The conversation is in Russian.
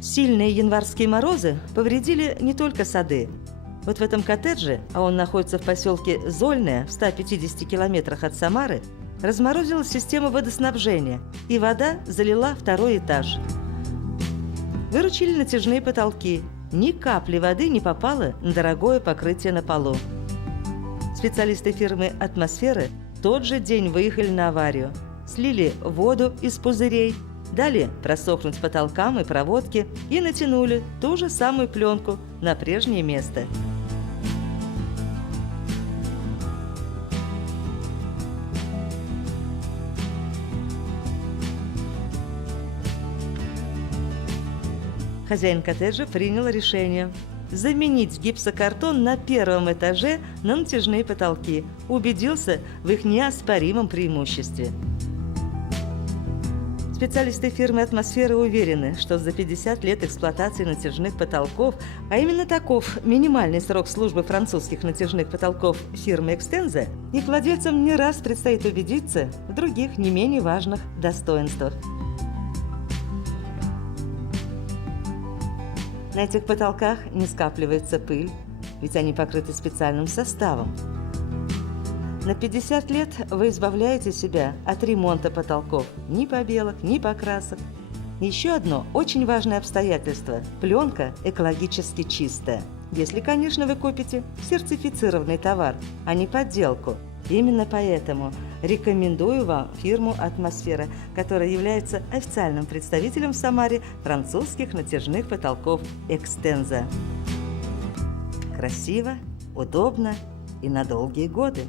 Сильные январские морозы повредили не только сады. Вот в этом коттедже, а он находится в поселке Зольное, в 150 километрах от Самары, разморозилась система водоснабжения, и вода залила второй этаж. Выручили натяжные потолки. Ни капли воды не попало на дорогое покрытие на полу. Специалисты фирмы «Атмосфера» в тот же день выехали на аварию. Слили воду из пузырей, дали просохнуть потолкам и проводке и натянули ту же самую пленку на прежнее место. Хозяин коттеджа принял решение заменить гипсокартон на первом этаже на натяжные потолки. Убедился в их неоспоримом преимуществе. Специалисты фирмы «Атмосфера» уверены, что за 50 лет эксплуатации натяжных потолков, а именно таков минимальный срок службы французских натяжных потолков фирмы «Экстенза», их владельцам не раз предстоит убедиться в других не менее важных достоинствах. На этих потолках не скапливается пыль, ведь они покрыты специальным составом. На 50 лет вы избавляете себя от ремонта потолков. Ни побелок, ни покрасок. Еще одно очень важное обстоятельство – пленка экологически чистая. Если, конечно, вы купите сертифицированный товар, а не подделку. Именно поэтому рекомендую вам фирму «Атмосфера», которая является официальным представителем в Самаре французских натяжных потолков «Экстенза». Красиво, удобно и на долгие годы.